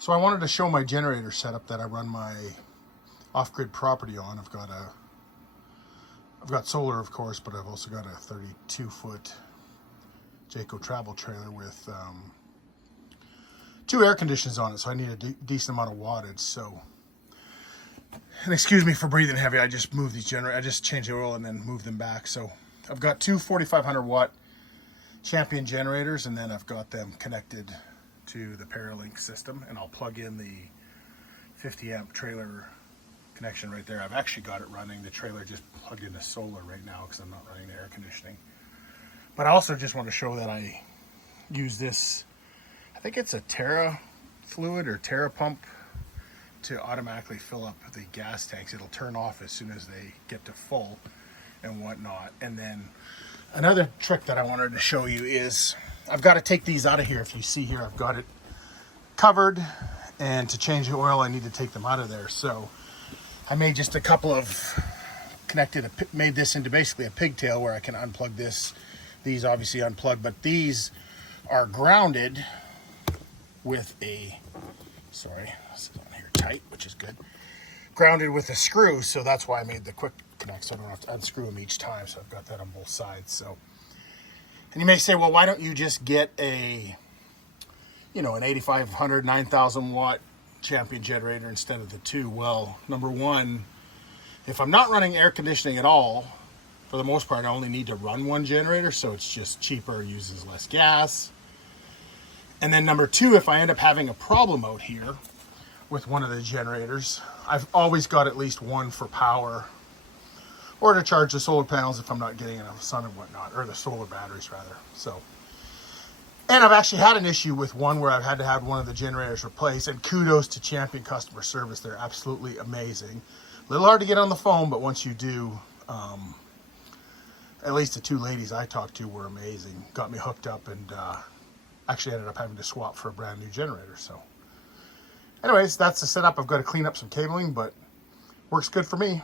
So I wanted to show my generator setup that I run my off-grid property on. I've got solar, of course, but I've also got a 32-foot Jayco travel trailer with 2 air conditioners on it, so I need a decent amount of wattage. So, and excuse me for breathing heavy. I just moved these generators. I just changed the oil and then moved them back. So I've got 2 4,500 watt Champion generators, and then I've got them connected to the Paralink system, and I'll plug in the 50 amp trailer connection right there. I've actually got it running. The trailer just plugged into solar right now because I'm not running the air conditioning. But I also just want to show that I use this, I think it's a Terra fluid or Terra pump, to automatically fill up the gas tanks. It'll turn off as soon as they get to full and whatnot. And then another trick that I wanted to show you is I've got to take these out of here. If you see here, I've got it covered, and to change the oil I need to take them out of there. So I made just a couple of made this into basically a pigtail where I can unplug these obviously unplugged, but these are grounded with a, sorry, this is on here tight, which is good, grounded with a screw. So that's why I made the quick connect, so I don't have to unscrew them each time. So I've got that on both sides. So, and you may say, well, why don't you just get an 8,500, 9,000 watt Champion generator instead of the 2? Well, number one, if I'm not running air conditioning at all, for the most part, I only need to run 1 generator, so it's just cheaper, uses less gas. And then number 2, if I end up having a problem out here with one of the generators, I've always got at least one for power, or to charge the solar panels if I'm not getting enough sun and whatnot, or the solar batteries rather. So, and I've actually had an issue with one where I've had to have one of the generators replaced, and kudos to Champion customer service. They're absolutely amazing. A little hard to get on the phone, but once you do, at least the 2 ladies I talked to were amazing. Got me hooked up, and actually ended up having to swap for a brand new generator. So anyways, that's the setup. I've got to clean up some cabling, but works good for me.